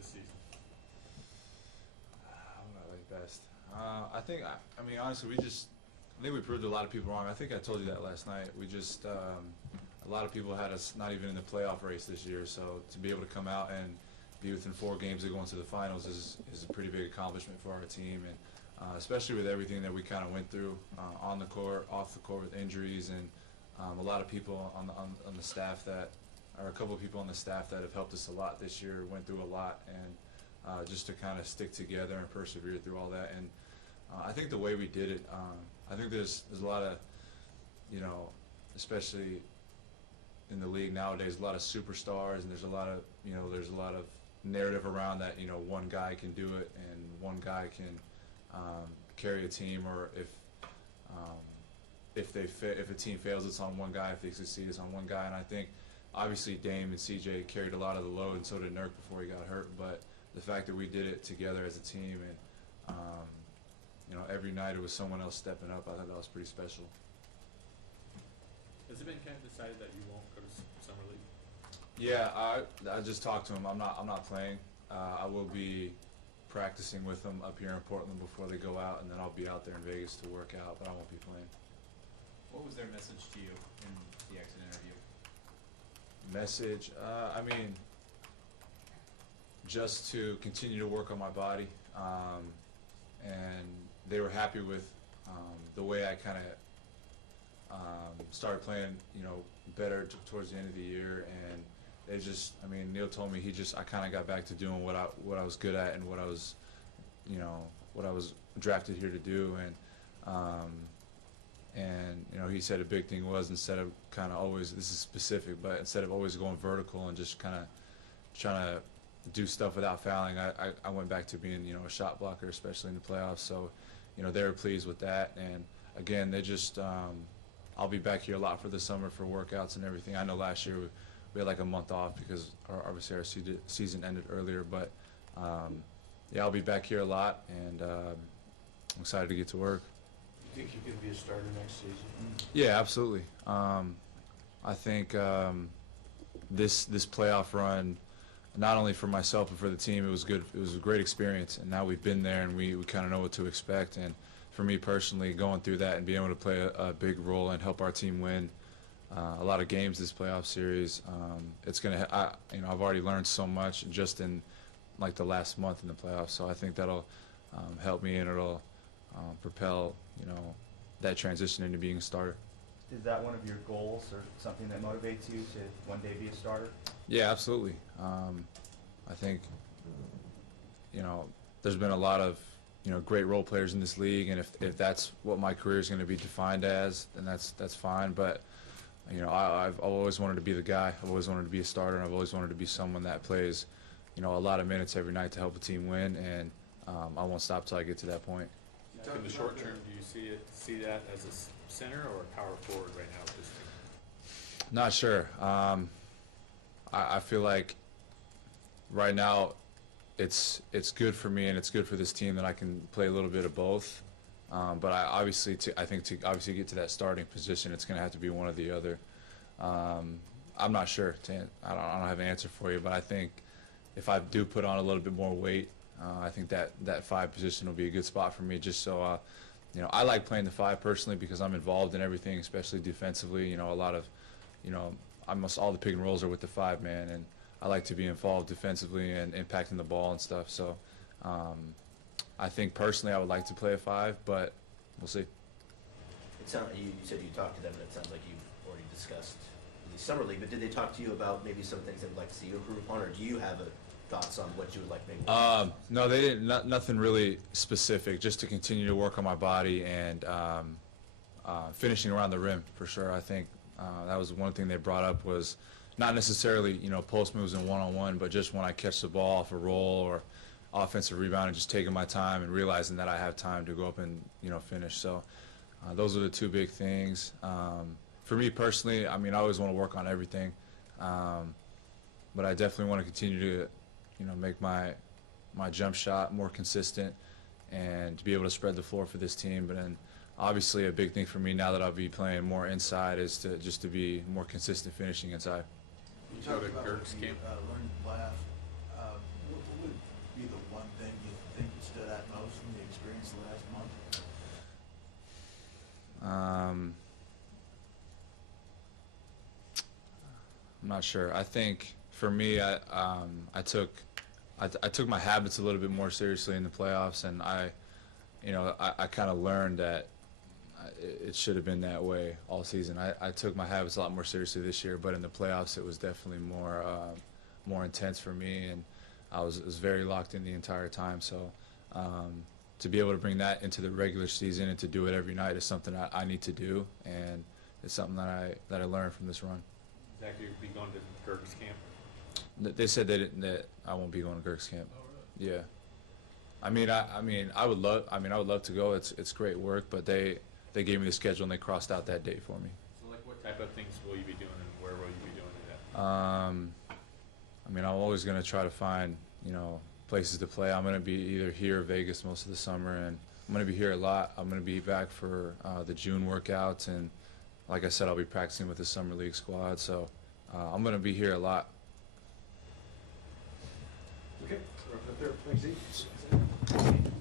this season? What I like best. I mean, honestly, I think we proved a lot of people wrong. I think I told you that last night. A lot of people had us not even in the playoff race this year. So to be able to come out and be within 4 games of going to the finals is a pretty big accomplishment for our team, and especially with everything that we kind of went through on the court, off the court with injuries, and a lot of people on the staff or a couple of people on the staff that have helped us a lot this year, went through a lot, and just to kind of stick together and persevere through all that. And I think the way we did it, I think there's a lot of, especially in the league nowadays, a lot of superstars, and there's a lot of narrative around that, one guy can do it and one guy can carry a team, or if a team fails, it's on one guy. If they succeed, it's on one guy. And I think obviously Dame and CJ carried a lot of the load, and so did Nurk before he got hurt. But the fact that we did it together as a team, and every night it was someone else stepping up, I thought that was pretty special. Has it been kind of decided that you won't go to summer league? Yeah, I just talked to him. I'm not playing. I will be practicing with them up here in Portland before they go out, and then I'll be out there in Vegas to work out, but I won't be playing. What was their message to you in the exit interview? Message? I mean, just to continue to work on my body, and they were happy with the way I kind of started playing, better towards the end of the year, and they just, I mean, Neil told me I kind of got back to doing what I was good at and what I was drafted here to do, and he said a big thing was, instead of kind of always, this is specific, but instead of always going vertical and just kind of trying to do stuff without fouling, I went back to being, a shot blocker, especially in the playoffs. So, they were pleased with that, and again, they just, I'll be back here a lot for the summer for workouts and everything. I know last year we had like a month off because obviously our season ended earlier, but yeah, I'll be back here a lot, and I'm excited to get to work. You think you could be a starter next season? Yeah, absolutely. I think this playoff run, not only for myself but for the team, it was good. It was a great experience, and now we've been there and we kind of know what to expect. And for me personally, going through that and being able to play a big role and help our team win a lot of games this playoff series, it's gonna. I've already learned so much just in like the last month in the playoffs. So I think that'll help me, and it'll propel that transition into being a starter. Is that one of your goals, or something that motivates you to one day be a starter? Yeah, absolutely. I think there's been a lot of great role players in this league, and if that's what my career is going to be defined as, then that's fine. But I've always wanted to be the guy. I've always wanted to be a starter, and I've always wanted to be someone that plays a lot of minutes every night to help a team win, and I won't stop till I get to that point. In the short term, do you see that as a center or a power forward right now with this team? Not sure. I feel like right now it's good for me and it's good for this team that I can play a little bit of both. But I think to get to that starting position, it's going to have to be one or the other. I'm not sure. I don't have an answer for you, but I think if I do put on a little bit more weight, I think that 5 position will be a good spot for me. Just so I like playing the 5 personally because I'm involved in everything, especially defensively. A lot of almost all the pick and rolls are with the 5 man, and I like to be involved defensively and impacting the ball and stuff. So I think personally I would like to play a 5, but we'll see. It sounds you said you talked to them, and it sounds like you've already discussed the summer league. But did they talk to you about maybe some things they'd like to see you improve upon, or do you have thoughts on what you would like maybe? No, they didn't. Nothing really specific. Just to continue to work on my body and finishing around the rim for sure. I think that was one thing they brought up, was not necessarily post moves and one-on-one, but just when I catch the ball off a roll or offensive rebound, and just taking my time and realizing that I have time to go up and finish. So those are the 2 big things. For me personally, I mean, I always want to work on everything, but I definitely want to continue to make my jump shot more consistent and to be able to spread the floor for this team. But then obviously a big thing for me now that I'll be playing more inside is to be more consistent finishing inside. You talked about Kirk's camp. Learned laugh. What would one thing you think stood out most from the experience the last month? I'm not sure. I think for me, I took my habits a little bit more seriously in the playoffs, and I kind of learned that it should have been that way all season. I took my habits a lot more seriously this year, but in the playoffs, it was definitely more intense for me, and I was very locked in the entire time. So to be able to bring that into the regular season and to do it every night is something I need to do, and it's something that I learned from this run. Zach, you'll be going to Gerg's camp? They said that I won't be going to Gerg's camp. Oh, really? Yeah. I would love to go. It's great work, but they gave me the schedule and they crossed out that date for me. So, like, what type of things will you be doing, and where will you be doing it at? I'm always going to try to find, places to play. I'm going to be either here or Vegas most of the summer, and I'm going to be here a lot. I'm going to be back for the June workouts, and like I said, I'll be practicing with the Summer League squad, so I'm going to be here a lot. Okay, wrap it up there. Thanks, Zeke.